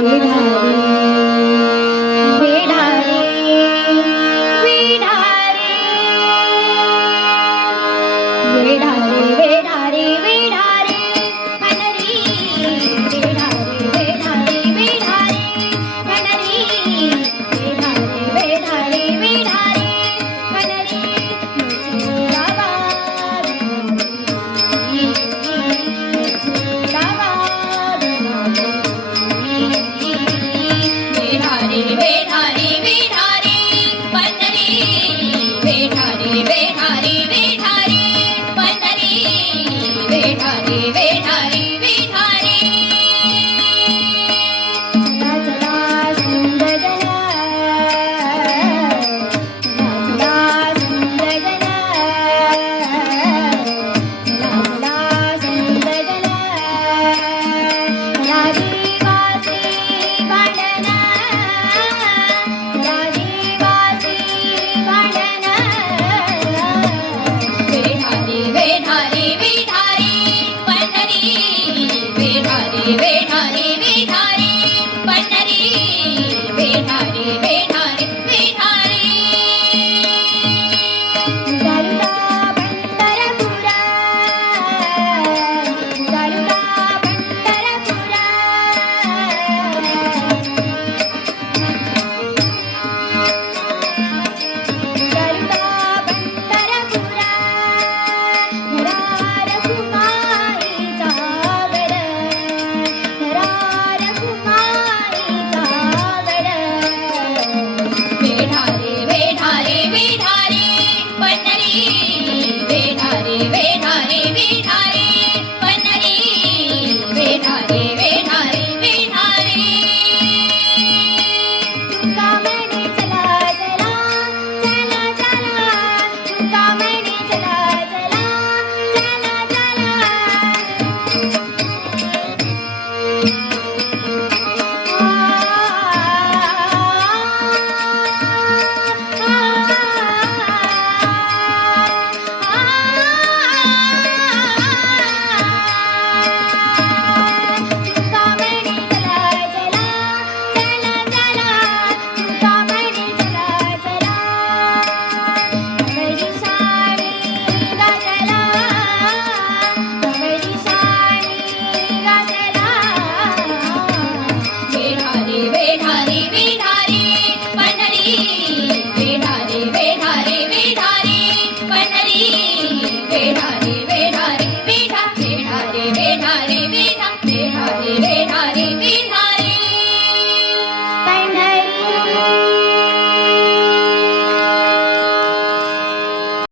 विधाने Amen. அறிவே Yeah.